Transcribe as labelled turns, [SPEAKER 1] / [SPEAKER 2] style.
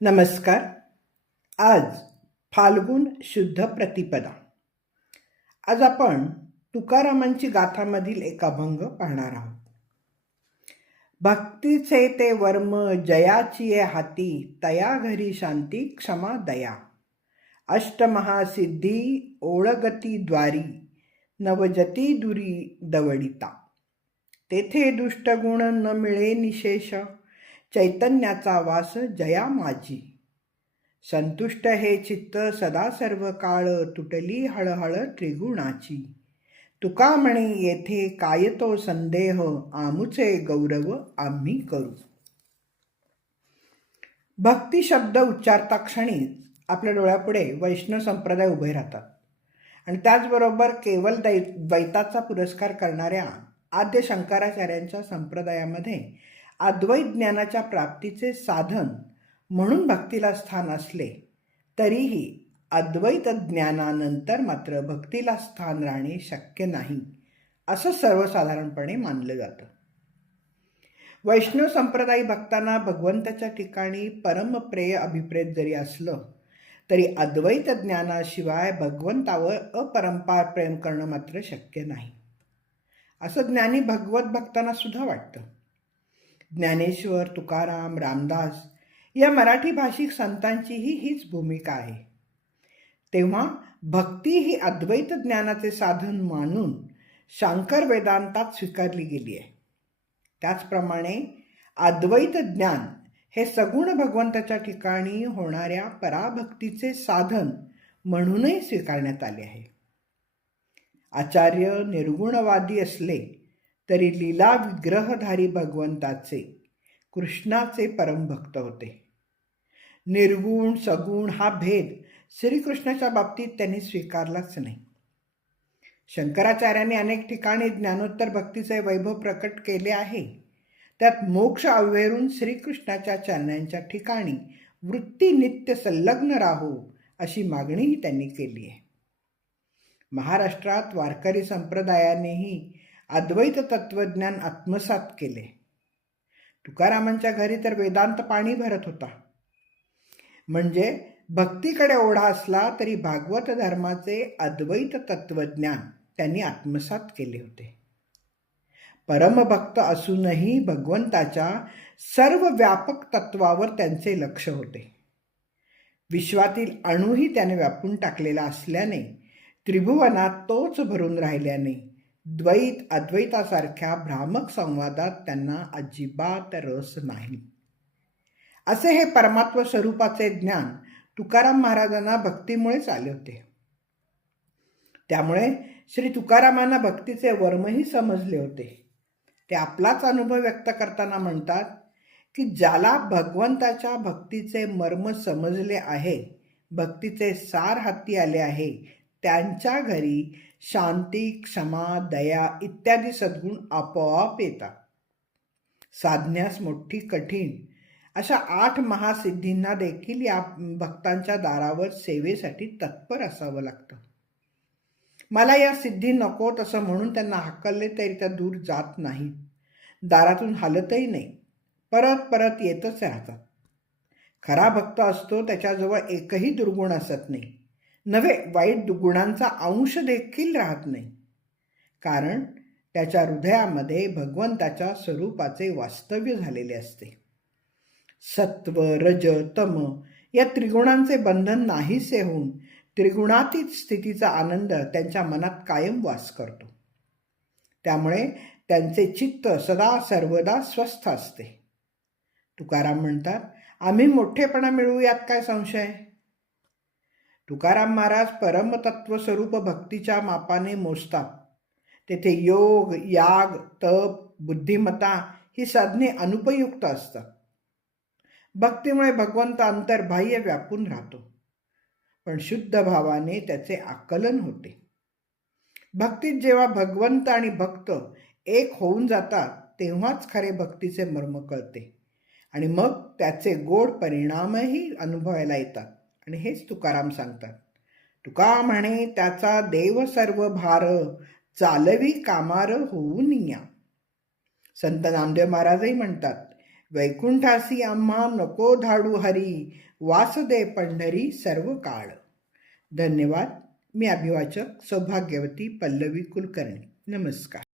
[SPEAKER 1] नमस्कार. आज फाल्गुन शुद्ध प्रतिपदा. आज आपण तुकारामांची गाथामधील एक अभंग पाहणार आहोत. भक्तीचे ते वर्म जयाची हाती तया घरी शांती क्षमा दया. अष्टमहासिद्धी ओळगती द्वारी नवजती दुरी दवडिता. तेथे दुष्टगुण न मिळे निशेष. चैतन्याचा वास जया माझी. संतुष्ट हे चित्त सदा सर्व काळ तुटली हळहळ त्रिगुणाची. तुका म्हणे येथे काय तो संदेह? आमुचे गौरव आम्ही करू. भक्ती शब्द उच्चारता क्षणीच आपल्या डोळ्यापुढे वैष्णव संप्रदाय उभे राहतात. आणि त्याचबरोबर केवळ दै द्वैताचा पुरस्कार करणाऱ्या आद्य शंकराचार्यांच्या संप्रदायामध्ये अद्वैत ज्ञानाच्या प्राप्तीचे साधन म्हणून भक्तीला स्थान असले तरीही अद्वैत ज्ञानानंतर मात्र भक्तीला स्थान राहणे शक्य नाही असं सर्वसाधारणपणे मानलं जातं. वैष्णव संप्रदायी भक्तांना भगवंताच्या ठिकाणी परमप्रेय अभिप्रेत जरी असलं तरी अद्वैत ज्ञानाशिवाय भगवंतावर अपरंपार प्रेम करणं मात्र शक्य नाही. असं ज्ञानी भगवत भक्तांना सुद्धा वाटतं. ज्ञानेश्वर तुकाराम रामदास या मराठी भाषिक संतांचीही हीच भूमिका आहे. तेव्हा भक्ती ही अद्वैत ज्ञानाचे साधन मानून शांकर वेदांतात स्वीकारली गेली आहे. त्याचप्रमाणे अद्वैत ज्ञान हे सगुण भगवंताच्या ठिकाणी होणाऱ्या पराभक्तीचे साधन म्हणूनही स्वीकारण्यात आले आहे. आचार्य निर्गुणवादी असले तरी लीला विग्रहधारी भगवंताचे कृष्णाचे परमभक्त होते. निर्गुण सगुण हा भेद श्रीकृष्णाच्या बाबतीत त्यांनी स्वीकारलाच नाही. शंकराचार्यांनी अनेक ठिकाणी ज्ञानोत्तर भक्तीचे वैभव प्रकट केले आहे. त्यात मोक्ष अवेरून श्रीकृष्णाच्या चरणांच्या ठिकाणी वृत्ती नित्य संलग्न राहू अशी मागणीही त्यांनी केली आहे. महाराष्ट्रात वारकरी संप्रदायानेही अद्वैत तत्वज्ञान आत्मसात केले. तुकारामांच्या घरी तर वेदांत पाणी भरत होता. म्हणजे भक्तीकडे ओढा असला तरी भागवत धर्माचे अद्वैत तत्वज्ञान त्यांनी आत्मसात केले होते. परमभक्त असूनही भगवंताच्या सर्व व्यापक तत्वावर त्यांचे लक्ष होते. विश्वातील अणूही त्याने व्यापून टाकलेला असल्याने त्रिभुवनात तोच भरून राहिल्याने द्वैत अद्वैतासारख्या भ्रामक संवादात त्यांना अजिबात रस नाही. असे हे परमात्म स्वरूपाचे ज्ञान तुकाराम महाराजांना भक्तीमुळेच आले होते. त्यामुळे श्री तुकारामांना भक्तीचे वर्मही समजले होते. ते आपलाच अनुभव व्यक्त करताना म्हणतात की ज्याला भगवंताच्या भक्तीचे मर्म समजले आहे भक्तीचे सार हाती आले आहे त्यांच्या घरी शांती क्षमा दया इत्यादी सद्गुण आपोआप येतात. साधण्यास मोठी कठीण. अशा आठ महासिद्धींना देखील या भक्तांच्या दारावर सेवेसाठी तत्पर असावं लागतं. मला या सिद्धी नकोत असं म्हणून त्यांना हाकलले तरी त्या दूर जात नाहीत. दारातून हालतही नाही. परत परत येतच राहतात. खरा भक्त असतो त्याच्याजवळ एकही दुर्गुण असत नाही. नव्हे वाईट गुणांचा अंश देखील राहत नाही. कारण त्याच्या हृदयामध्ये भगवंताच्या स्वरूपाचे वास्तव्य झालेले असते. सत्व रज तम या त्रिगुणांचे बंधन नाहीसे होऊन त्रिगुणातीत स्थितीचा आनंद त्यांच्या मनात कायम वास करतो. त्यामुळे त्यांचे चित्त सदा सर्वदा स्वस्थ असते. तुकाराम म्हणतात आम्ही मोठेपणा मिळवू यात काय संशय? तुकाराम महाराज परमतत्व स्वरूप भक्तीच्या मापाने मोजतात. तेथे योग याग तप बुद्धिमत्ता ही साधने अनुपयुक्त असतात. भक्तीमुळे भगवंत अंतर्बाह्य व्यापून राहतो. पण शुद्ध भावाने त्याचे आकलन होते. भक्तीत जेव्हा भगवंत आणि भक्त एक होऊन जातात तेव्हाच खरे भक्तीचे मर्म कळते. आणि मग त्याचे गोड परिणामही अनुभवायला येतात. आणि हेच तुकाराम सांगतात. तुका म्हणे त्याचा देव सर्व भार चालवी कामार होऊन या. संत नामदेव महाराजही म्हणतात वैकुंठासी आम्हा नको धाडू हरी वासदेव पंढरी सर्व काळ. धन्यवाद. मी अभिवाचक सौभाग्यवती पल्लवी कुलकर्णी. नमस्कार.